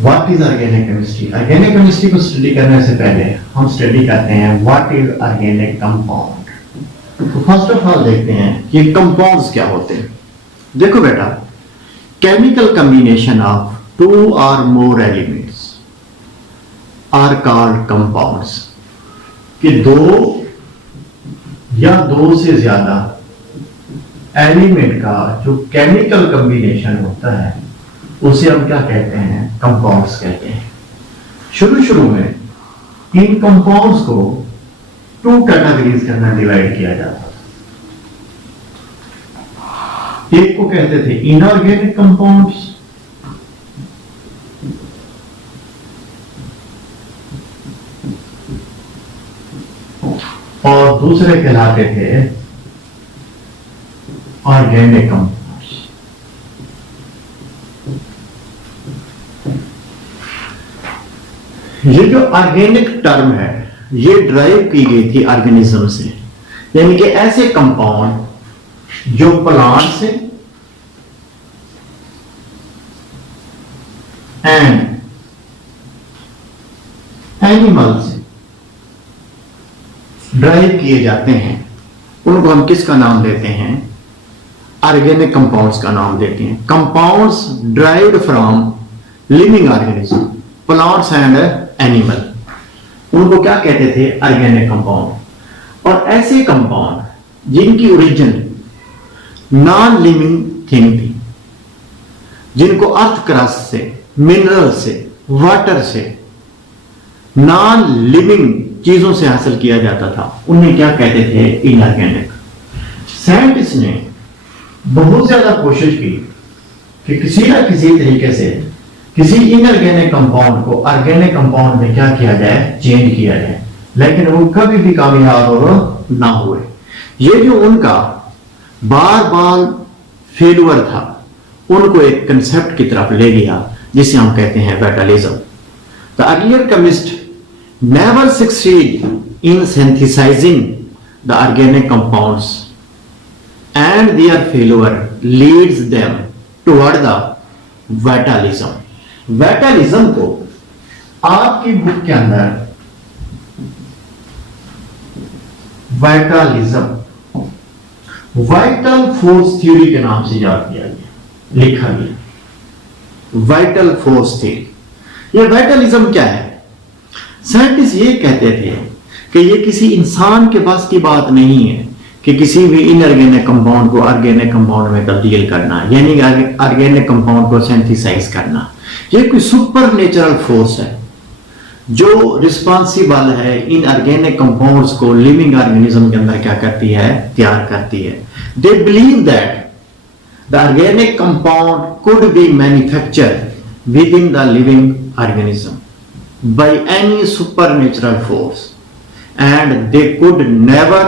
What is organic chemistry? Organic chemistry को study करने से पहले हम स्टडी करते हैं व्हाट इज ऑर्गेनिक कंपाउंड। तो फर्स्ट ऑफ ऑल देखते हैं कि कंपाउंड्स क्या होते हैं। देखो बेटा, केमिकल कॉम्बिनेशन ऑफ टू और more elements are called compounds. कि दो या दो से ज्यादा एलिमेंट का जो केमिकल कॉम्बिनेशन होता है उसे हम क्या कहते हैं? कंपाउंड्स कहते हैं। शुरू में इन कंपाउंड्स को टू कैटेगरीज के अंदर डिवाइड किया जाता था। एक को कहते थे इनऑर्गेनिक कंपाउंड्स, और दूसरे कहलाते थे ऑर्गेनिक कंपाउंड्स। ये जो ऑर्गेनिक टर्म है ये ड्राइव की गई थी ऑर्गेनिज्म से, यानी कि ऐसे कंपाउंड जो प्लांट से एंड एनिमल से ड्राइव किए जाते हैं, उनको हम किसका नाम देते हैं? ऑर्गेनिक कंपाउंड्स का नाम देते हैं। Compounds derived from living organism, plants and animal, उनको क्या कहते थे? Organic compound. और ऐसे कंपाउंड जिनकी ओरिजिन नॉन लिविंग थिंग थी, जिनको अर्थ क्रस्ट से, मिनरल से, वाटर से, नॉन लिविंग चीजों से हासिल किया जाता था, उन्हें क्या कहते थे? इनऑर्गेनिक। साइंटिस्ट ने बहुत ज्यादा कोशिश की कि किसी ना किसी तरीके से किसी इनऑर्गेनिक कंपाउंड को ऑर्गेनिक कंपाउंड में क्या किया जाए? चेंज किया जाए, लेकिन वो कभी भी कामयाब ना हुए। ये जो उनका बार बार फेल्यूर था, उनको एक कंसेप्ट की तरफ ले गया जिसे हम कहते हैं vitalism. The earlier chemist never succeed in synthesising the organic compounds and their failure leads them toward the vitalism. Vitalism को आपकी बुक के अंदर वाइटलिज्म, वाइटल फोर्स थ्योरी के नाम से याद किया गया, लिखा गया वाइटल फोर्स थ्योरी। ये वाइटलिज्म क्या है? साइंटिस्ट ये कहते थे कि ये किसी इंसान के पास की बात नहीं है कि किसी भी इनऑर्गेनिक कंपाउंड को ऑर्गेनिक कंपाउंड में तब्दील करना, यानी ऑर्गेनिक कंपाउंड को सिंथेसाइज करना। ये कोई सुपर नेचुरल फोर्स है जो रिस्पॉन्सिबल है इन ऑर्गेनिक कंपाउंड्स को लिविंग ऑर्गेनिज्म के अंदर क्या करती है? तैयार करती है। They believe that the organic compound could be manufactured within the living organism by any super natural force and they could never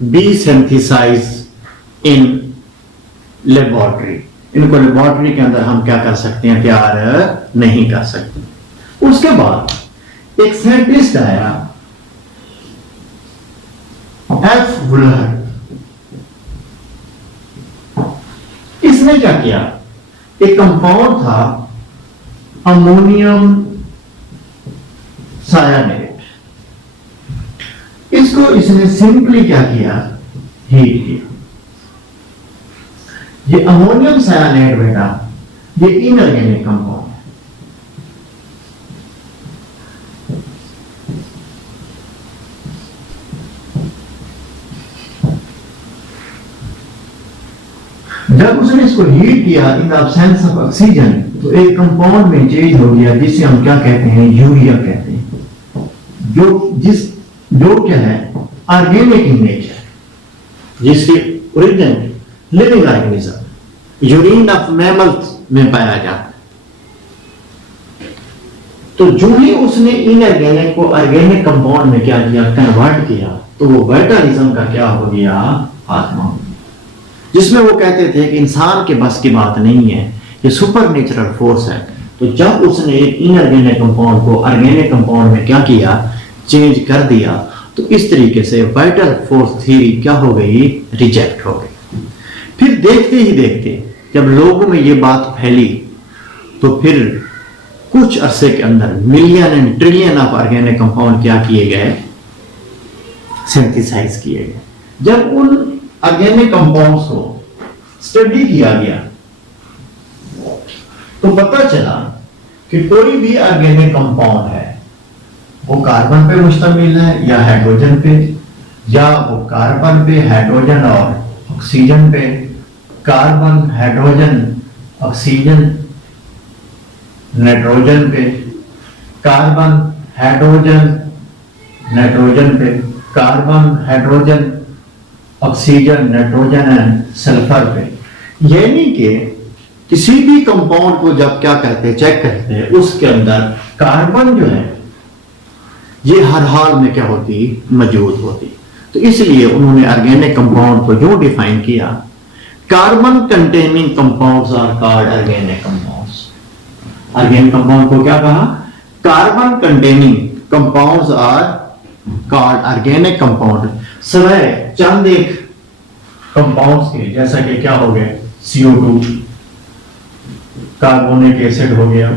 be synthesized in laboratory. इनको लेबोरेटरी के अंदर हम क्या कर सकते हैं? तैयार नहीं कर सकते। उसके बाद एक साइंटिस्ट आया, एफ वुलर। इसने क्या किया? एक कंपाउंड था अमोनियम सायानेट, इसको इसने सिंपली क्या किया? हीट किया। ये अमोनियम सायानेट बेटा ये इनऑर्गेनिक कंपाउंड है। जब उसने इसको हीट किया in the absence of oxygen, तो एक कंपाउंड में चेंज हो गया जिसे हम क्या कहते हैं? यूरिया कहते हैं, जो क्या है? ऑर्गेनिक इन नेचर, जिसकी origin living organism, urine of mammals में पाया जाता है। तो जो ही उसने इनऑर्गेनिक को ऑर्गेनिक कंपाउंड में क्या किया? कन्वर्ट किया, तो वो वेटालिज्म का क्या हो गया? आत्मा हो गया, जिसमें वो कहते थे कि इंसान के बस की बात नहीं है, ये सुपर नेचुरल फोर्स है। तो जब उसने एक इनऑर्गेनिक कंपाउंड को ऑर्गेनिक कंपाउंड में क्या किया? चेंज कर दिया, तो इस तरीके से वाइटल फोर्स थ्योरी क्या हो गई? रिजेक्ट हो गई। फिर देखते ही देखते जब लोगों में ये बात फैली, तो फिर कुछ अरसे के अंदर million and trillion of organic compound क्या किए गए, सिंथेसाइज किए गए। जब उन ऑर्गेनिक कंपाउंड्स को स्टडी किया गया तो पता चला कि कोई भी ऑर्गेनिक कंपाउंड है वो कार्बन पे मुश्तमिल है या हाइड्रोजन पे, या वो कार्बन पे, हाइड्रोजन और ऑक्सीजन पे, कार्बन, हाइड्रोजन, ऑक्सीजन, नाइट्रोजन पे, कार्बन, हाइड्रोजन, नाइट्रोजन पे, carbon, hydrogen, oxygen, nitrogen and sulphur पे। यानी कि किसी भी कंपाउंड को जब क्या करते हैं, चेक करते हैं, उसके अंदर कार्बन जो है ये हर हाल में क्या होती, मौजूद होती। तो इसलिए उन्होंने ऑर्गेनिक कंपाउंड को यूं डिफाइन किया, carbon containing compounds are called organic compounds. Organic compound को क्या कहा, carbon containing compounds are called organic compound. सिवाय चंद एक कंपाउंड्स के, जैसा कि क्या हो गए, CO2, कार्बोनिक एसिड हो गया,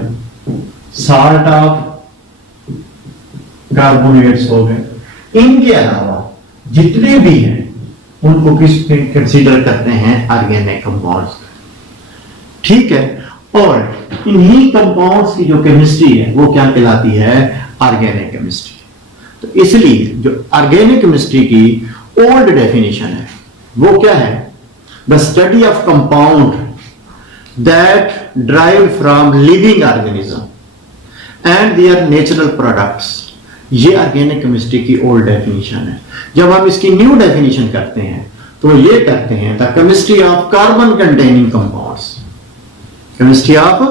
साल्ट ऑफ कार्बोनेट्स हो गए, इनके अलावा जितने भी हैं उनको किस कंसीडर करते हैं, ऑर्गेनिक कंपाउंड्स। ठीक है, और इन्हीं कंपाउंड्स की जो केमिस्ट्री है वो क्या कहलाती है, ऑर्गेनिक केमिस्ट्री। तो इसलिए जो ऑर्गेनिक केमिस्ट्री की ओल्ड डेफिनेशन है वो क्या है, the study of compound that derived from living organism and their natural products। ये ऑर्गेनिक केमिस्ट्री की ओल्ड डेफिनेशन है। जब हम इसकी न्यू डेफिनेशन करते हैं तो ये करते हैं the chemistry of carbon containing compounds, chemistry of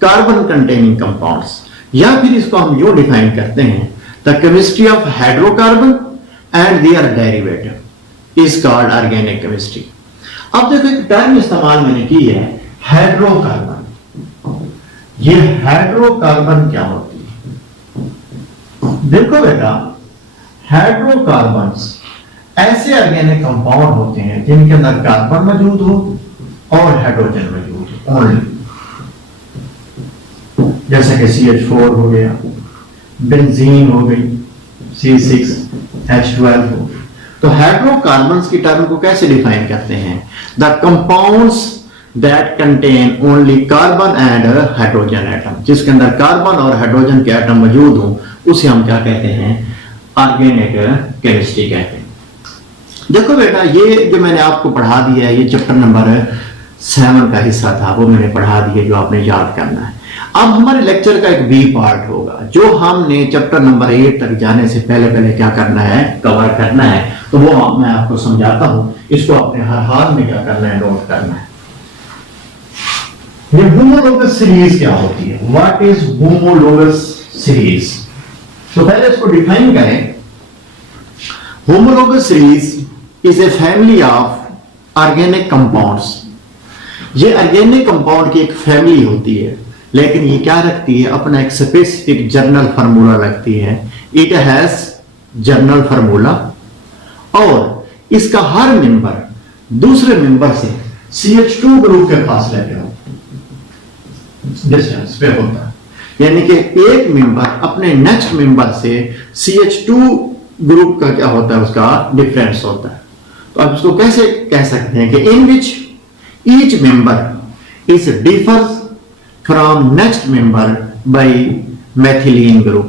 carbon containing compounds, या फिर इसको हम यूं डिफाइन करते हैं the chemistry of hydrocarbon and their derivative is called organic chemistry. अब देखो एक टर्म इस्तेमाल मैंने की है, हाइड्रोकार्बन। ये हाइड्रोकार्बन क्या होती है, देखो बेटा, हाइड्रोकार्बन्स ऐसे ऑर्गेनिक कंपाउंड होते हैं जिनके अंदर कार्बन मौजूद हो और हाइड्रोजन मौजूद हो ओनली, जैसे कि CH4 हो गया, बेंजीन हो गई, C6H12 हो। तो हाइड्रोकार्बन्स की टर्म को कैसे डिफाइन करते हैं, the compounds that contain only carbon and hydrogen atom, जिसके अंदर कार्बन और हाइड्रोजन के एटम मौजूद हो, उसे हम क्या कहते हैं, ऑर्गेनिक केमिस्ट्री कहते हैं। देखो बेटा, ये जो मैंने आपको पढ़ा दिया है ये चैप्टर नंबर 7 का हिस्सा था, वो मैंने पढ़ा दिया जो आपने याद करना है। अब हमारे लेक्चर का एक बी पार्ट होगा जो हमने चैप्टर नंबर 8 तक जाने से पहले क्या करना है, कवर करना है। तो वो मैं आपको समझाता हूं, इसको अपने हर हाल में क्या करना है, नोट करना है। ये होमोलोगस सीरीज क्या होती है, व्हाट इज होमोलोगस सीरीज। तो पहले इसको डिफाइन करें। Homologous series is a family of organic compounds. ये ऑर्गेनिक कंपाउंड की एक फैमिली होती है, लेकिन ये क्या रखती है, अपना एक स्पेसिफिक जर्नल फार्मूला रखती है। इट हैज जर्नल फार्मूला, और इसका हर मेंबर दूसरे मेंबर से CH2 ग्रुप के फासले पे हो, डिस्टेंस पे होता है। यानी कि एक मेंबर अपने नेक्स्ट मेंबर से CH2 ग्रुप का क्या होता है, उसका डिफरेंस होता है। तो आप इसको कैसे कह सकते हैं कि in which each member is differs from next member by methylene group.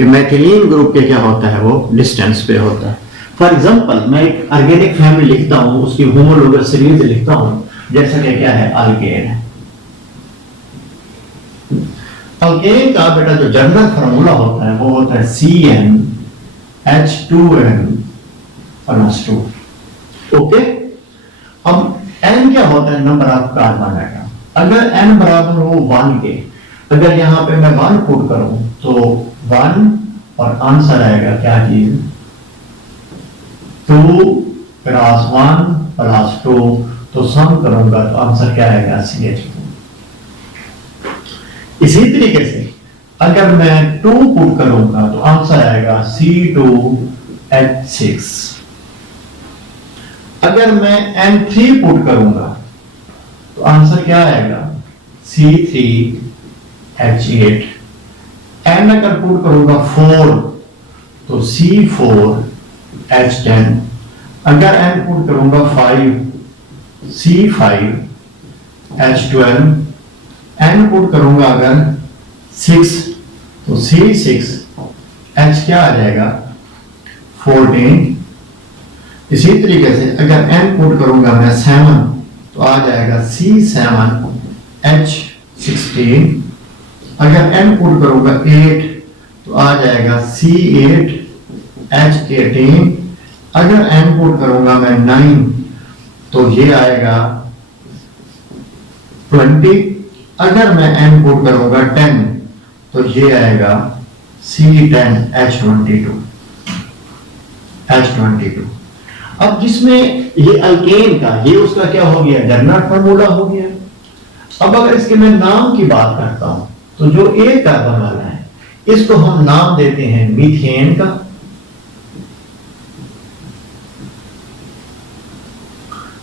Methylene group के क्या होता है, वो डिस्टेंस पे होता है। फॉर एग्जांपल, मैं एक ऑर्गेनिक फैमिली लिखता हूं, उसकी होमोलोगस सीरीज लिखता हूं, जैसा कि क्या है, अल्केन है। अल्केन का बेटा जो जनरल फार्मूला होता है वो होता है CnH2n+2। ओके, अब n क्या होता है, नंबर ऑफ कार्बन एटम। अगर n बराबर हो 1 के, अगर यहां पे मैं 1 पुट करूं तो 1 और आंसर आएगा क्या चीज, 2 + 1 + 2, तो सम करूंगा तो आंसर क्या आएगा, CH2। इसी तरीके से अगर मैं 2 पुट करूंगा तो आंसर आएगा C2H6। अगर मैं N3 पुट करूंगा तो आंसर क्या आएगा, C3H8। n अगर पुट करूंगा 4 तो C4H10, अगर n पुट करूंगा 5 C5H12, n पुट करूंगा अगर 6 तो C6H क्या आ जाएगा 14। इसी तरीके से अगर n पुट करूंगा मैं 7 तो आ जाएगा C7H16, अगर n पुट करूंगा 8 तो आ जाएगा C8H18, अगर n पुट करूंगा मैं 9 तो ये आएगा 20, अगर मैं n पुट करूंगा 10 तो ये आएगा C10H22। अब जिसमें ये अल्केन का ये उसका क्या हो गया, जर्नल फार्मूला हो गया। अब अगर इसके मैं नाम की बात करता हूं तो जो एक कार्बन वाला है इसको हम नाम देते हैं मीथेन का,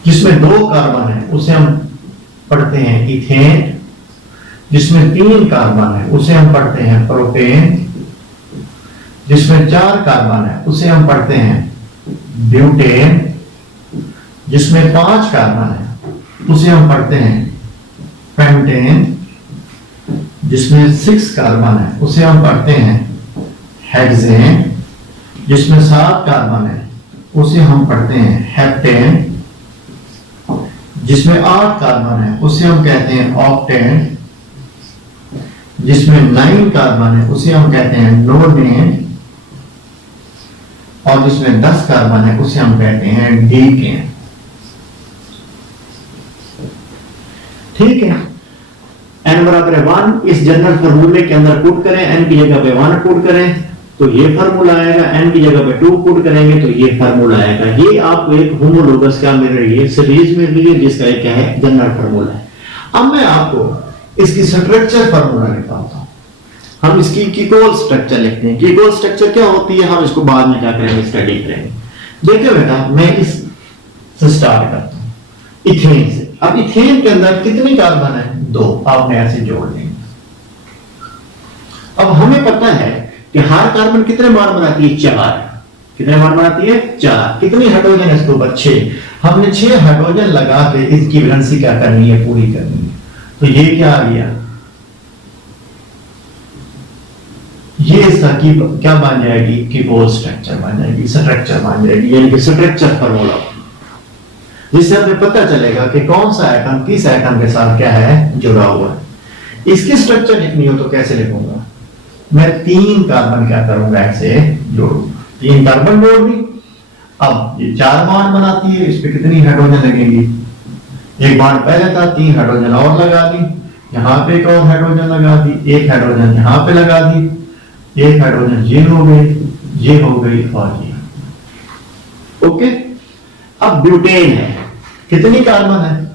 जिसमें 2 कार्बन है उसे हम पढ़ते हैं इथेन, जिसमें 3 कार्बन है उसे हम पढ़ते हैं प्रोपेन, जिसमें 4 कार्बन है उसे हम पढ़ते हैं ब्यूटेन, जिसमें 5 कार्बन है उसे हम पढ़ते हैं पेंटेन, जिसमें 6 कार्बन है उसे हम पढ़ते हैं हेक्सेन, जिसमें 7 कार्बन है उसे हम पढ़ते हैं हेप्टेन, जिसमें 8 कार्बन है उसे हम कहते हैं ऑक्टेन, जिसमें 9 कार्बन है उसे हम कहते हैं नोडेन, और जिसमें 10 कार्बन है उसे हम कहते हैं डीकेन। ठीक है, n बराबर 1 इस जनरल फार्मूले के अंदर पुट करें, n की जगह पे 1 पुट करें तो ये फार्मूला आएगा, n की जगह पे 2 पुट करेंगे तो ये फार्मूला आएगा। ये आपको एक होमोलोगस क्या मिल रही है, सीरीज मिल रही है जिसका एक क्या है जनरल फार्मूला है। अब मैं आपको इसकी स्ट्रक्चर फार्मूला निकालता हूं, हम इसकी कीटोल स्ट्रक्चर लिखते हैं। कीटोल स्ट्रक्चर क्या होती है हम इसको बाद में क्या करेंगे, स्टडी करेंगे। देखिए बेटा मैं इस से स्टार्ट करता हूं इथेन से। अब इथेन के अंदर कितने कार्बन है, 2, आपने ऐसे जोड़ देंगे। अब हमें पता है कि हर कार्बन कितने बार बनाती है, 4। कितने बार बनाती है, 4। कितनी हाइड्रोजन है इसके ऊपर, 6। हमने 6 हाइड्रोजन लगा के इसकी वैलेंसी क्या करनी है, पूरी करनी है। तो ये क्या आ गया, ये इसका की क्या बन जाएगी, कीटोल स्ट्रक्चर बन जाएगी, स्ट्रक्चर बन जाएगी, यानी कि स्ट्रक्चर फार्मूला, जिससे हमें पता चलेगा कि कौन सा एटम किस एटम के साथ क्या है जुड़ा हुआ है। इसकी स्ट्रक्चर लिखनी हो तो कैसे लिखूंगा, मैं 3 कार्बन क्या करूंगा ऐसे जोड़ूंगा, 3 कार्बन जोड़ दी। अब ये 4 बॉन्ड बनाती है, इस पे कितनी हाइड्रोजन लगेंगी, 1 बॉन्ड पहले था, 3 हाइड्रोजन और लगा दी, यहां पे एक और हाइड्रोजन लगा दी, 1 हाइड्रोजन यहां पे लगा दी, 1 हाइड्रोजन ये हो गई, ये हो गई और ये। ओके, अब ब्यूटेन है, कितनी कार्बन है,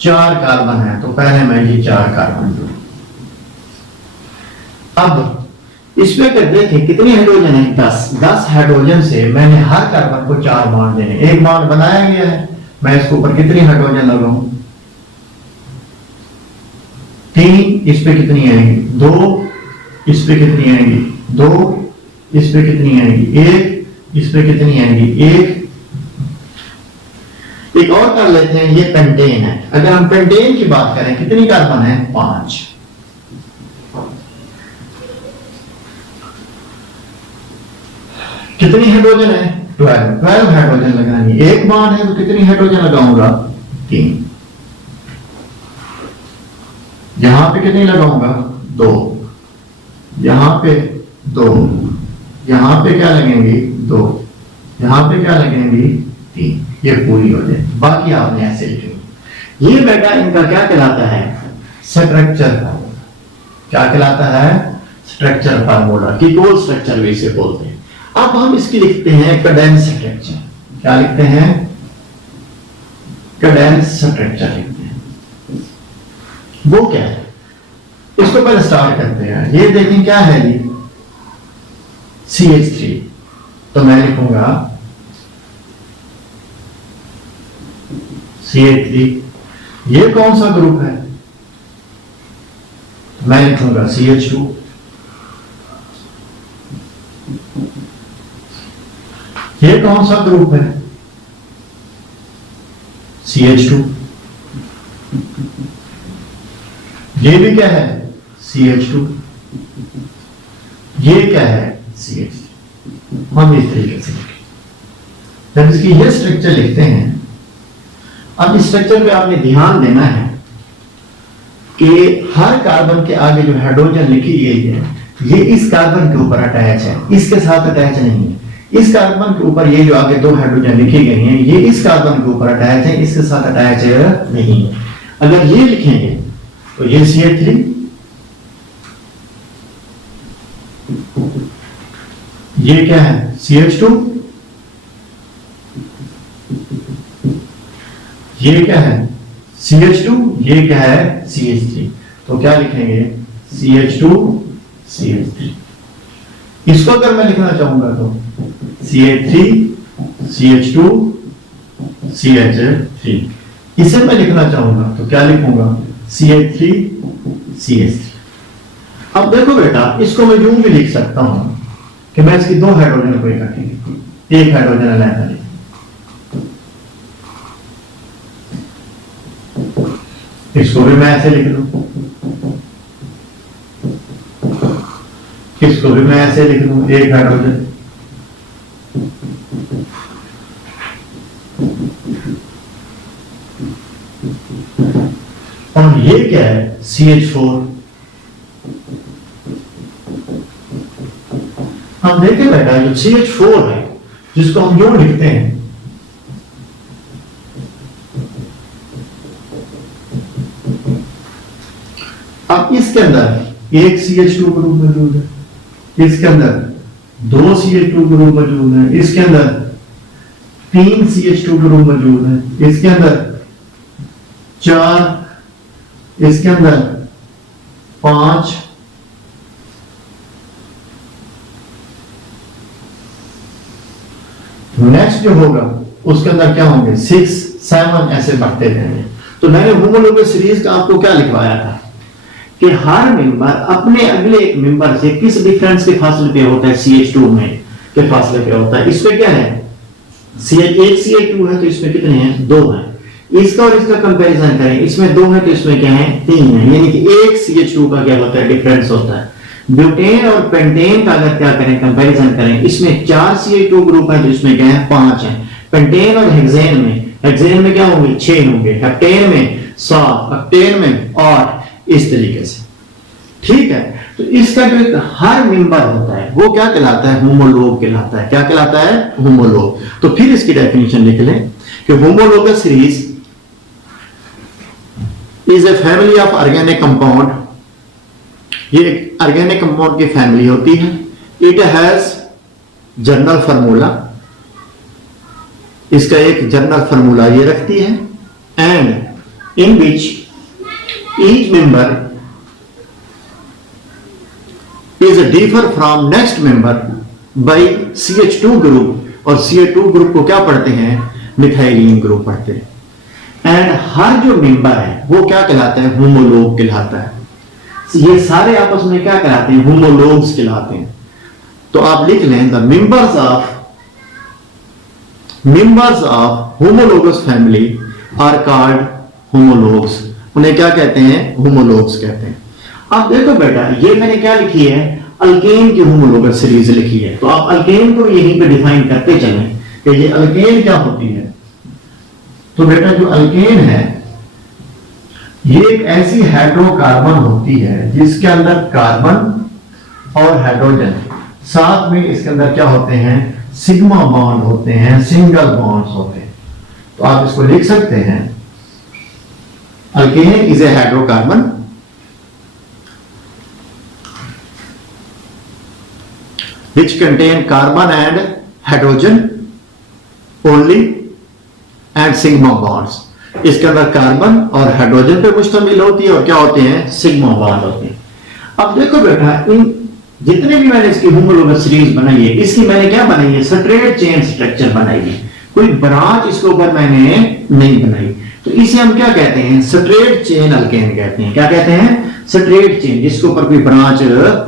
4 कार्बन है, तो पहले मैं ये 4 कार्बन जोड़ूं। अब इसमें कर देखें कितनी हाइड्रोजन है, 10 हाइड्रोजन से मैंने हर कार्बन को 4 बॉन्ड देने, 1 बॉन्ड बनाया गया है, मैं इसके ऊपर कितनी हाइड्रोजन लगाऊं, 3, इस पे कितनी आएंगी, 2, इस पे कितनी आएंगी, 2, इस पे कितनी आएंगी, 1, इस पे कितनी आएंगी, 1। एक और कर लेते हैं, ये पेंटेन है। अगर हम पेंटेन की बात करें कितनी कार्बन है, 5। कितनी हाइड्रोजन है, 12 हाइड्रोजन लगानी है, 1 बॉन्ड है तो कितनी हाइड्रोजन लगाऊंगा, 3। यहां पे कितनी लगाऊंगा, 2, यहां पे 2, यहां पे क्या लगेंगी, 2, यहां पे क्या लगेंगी, 3। ये पूरी हो जाए, बाकी आपने ऐसे लिखेंगे। ये बेटा इनका क्या कहलाता है, स्ट्रक्चर फार्मूला। क्या कहलाता है, स्ट्रक्चर फार्मूला, कीटोल स्ट्रक्चर भी इसे बोलते हैं। अब हम इसकी लिखते हैं कैडेंस स्ट्रक्चर। क्या लिखते हैं, कैडेंस स्ट्रक्चर लिखते हैं। वो क्या है, इसको पहले स्टार्ट करते हैं। ये देखें क्या है जी, CH3, तो मैं लिखूंगा CH3। ये कौन सा ग्रुप है, मैं लिखूंगा CH2। ये कौन सा ग्रुप है? CH2। ये भी क्या है? CH2। ये क्या है? CH3। हम इस तरीके से लिखें। जब इसकी ये स्ट्रक्चर लिखते हैं, अब इस स्ट्रक्चर पे आपने ध्यान देना है कि हर कार्बन के आगे जो हाइड्रोजन लिखी गई है, ये इस कार्बन के ऊपर अटैच है, इसके साथ अटैच नहीं है। इस कार्बन के ऊपर ये जो आगे दो हाइड्रोजन लिखी गई हैं, ये इस कार्बन के ऊपर अटैच है, इसके साथ अटैच नहीं है। अगर ये लिखेंगे तो ये CH3, ये क्या है? CH2, ये क्या है? CH2, ये क्या है? CH3। तो क्या लिखेंगे? CH2 CH3। इसको अगर मैं लिखना चाहूंगा तो CH3 CH2 CH3। इसे मैं लिखना चाहूंगा तो क्या लिखूंगा? CH3 CH3। अब देखो बेटा, इसको मैं यूं भी लिख सकता हूं कि मैं इसकी दो हाइड्रोजन को इकट्ठे लिखूं, एक हाइड्रोजन अलग लिखूं। इसको भी मैं ऐसे लिख लूं, इसको भी मैं ऐसे लिख लूं, एक हाइड्रोजन। और ये क्या है? CH4। हम देखें बेटा, जो CH4 है, जिसको हम यूं लिखते हैं, अब इसके अंदर एक CH2 ग्रुप मौजूद है, इसके अंदर दो CH2 ग्रुप मौजूद है, इसके अंदर तीन CH2 ग्रुप मौजूद है, इसके अंदर चार, इसके अंदर पांच, नेक्स्ट जो होगा उसके अंदर क्या होंगे? 6, 7 ऐसे बढ़ते रहेंगे। तो मैंने होमोलोगस सीरीज का आपको क्या लिखवाया था कि हर मेंबर अपने अगले एक मेंबर से किस डिफरेंस के फासले पे होता है? CH2 में के फासले पे होता है। इसमें क्या है? एक CH2 है तो इसमें कितने हैं? 2 हैं। इसका और इसका कंपैरिजन करें, इसमें 2 है तो इसमें क्या है? 3 है। यानी कि एक CH2 का क्या होता है? डिफरेंस होता है। ब्यूटेन और पेंटेन का अगर क्या करें? कंपैरिजन करें, इसमें 4 CH2 ग्रुप है तो इसमें क्या है? 5 है। पेंटेन और हेक्सेन में क्या होंगे? 6 होंगे। हेप्टेन में 7, ऑक्टेन में 8, इस तरीके से। ठीक है, तो इसका जो हर मेंबर होता है वो क्या कहलाता है? होमोलोग कहलाता है। क्या कहलाता है? होमोलोग। तो फिर इसकी डेफिनेशन लिख लें कि homologous series is a family of organic compound. ये एक ऑर्गेनिक कंपाउंड की फैमिली होती है। इट हैज जनरल फार्मूला, इसका एक जनरल फार्मूला ये रखती है। And in which each member is differ from next member by CH2 group. और CH2 ग्रुप को क्या पढ़ते हैं? मिथाइलिन ग्रुप पढ़ते हैं। एंड हर जो मेंबर है वो क्या कहलाता है? होमोलोग कहलाता है। ये सारे आपस में क्या कहलाते हैं? होमोलोग्स कहलाते हैं। तो आप लिख लें, the members of homologous family are called homologues. उन्हें क्या कहते हैं? होमोलोग्स कहते हैं। अब देखो बेटा, ये मैंने क्या लिखी है? अल्केन की होमोलोगस सीरीज लिखी है। तो आप अल्केन को यहीं पे डिफाइन करते चलें कि ये अल्केन क्या होती है। तो बेटा, जो अल्केन है ये एक ऐसी हाइड्रोकार्बन होती है जिसके अंदर कार्बन और हाइड्रोजन साथ में, इसके अंदर क्या होते हैं? सिग्मा बॉन्ड होते हैं, सिंगल बॉन्ड्स होते हैं। तो आप इसको लिख सकते हैं, alkane is a hydrocarbon which contain carbon and hydrogen only and sigma bonds। इसके अंदर कार्बन और हाइड्रोजन पे मुश्तमिल होती है और क्या होते हैं? सिग्मा बॉन्ड होते हैं। अब देखो बेटा, इन जितने भी मैंने इसकी होमोलोगस सीरीज बनाई है, इसकी मैंने क्या बनाई है? स्ट्रेट चेन स्ट्रक्चर बनाई है। कोई ब्रांच इसके ऊपर मैंने नहीं बनाई। तो इसे हम क्या कहते हैं? स्ट्रेट चेन अल्केन कहते हैं। क्या कहते हैं? स्ट्रेट चेन, जिसके ऊपर कोई ब्रांच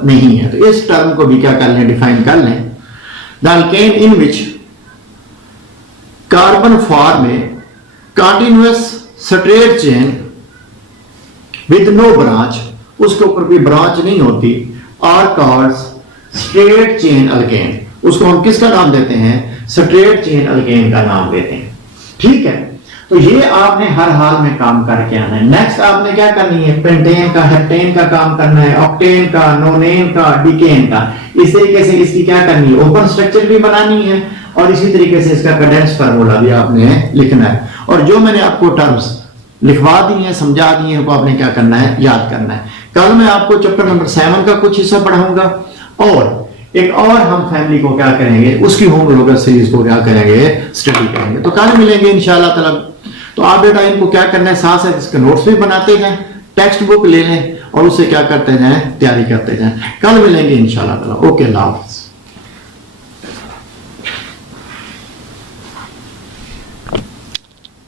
नहीं है। तो इस टर्म को भी क्या कर लें? डिफाइन कर लें। The alkane in which carbon form में continuous straight chain with no branch, उसके ऊपर कोई ब्रांच नहीं होती, are called straight chain alkane, उसको हम किसका नाम देते हैं? स्ट्रेट चेन अल्केन का नाम देते हैं। ठीक है, तो ये आपने हर हाल में काम करके आना है। नेक्स्ट आपने क्या करनी है? पेंटेन का, हेप्टेन का काम करना है, ऑक्टेन का, नोनेन का, डिकेन का। इस तरीके से इसकी क्या करनी है? ओपन स्ट्रक्चर भी बनानी है और इसी तरीके से इसका कंडेंस फार्मूला भी आपने लिखना है। और जो मैंने आपको टर्म्स लिखवा दी है, समझा दी है, उनको आपने क्या करना है? याद करना है। कल मैं आपको चैप्टर नंबर 7 का कुछ हिस्सा पढ़ाऊंगा और एक और हम फैमिली को क्या करेंगे, उसकी होमोलोगस सीरीज को क्या करेंगे? स्टडी करेंगे। तो कल मिलेंगे इंशाल्लाह ताला। तो आप बेटा इनको क्या करना है? साथ साथ इसके नोट्स भी बनाते जाएं, टेक्स्ट बुक ले लें और उससे क्या करते जाएं? तैयारी करते जाएं। कल मिलेंगे इंशाल्लाह ताला। ओके, अल्लाह हाफ़िज़।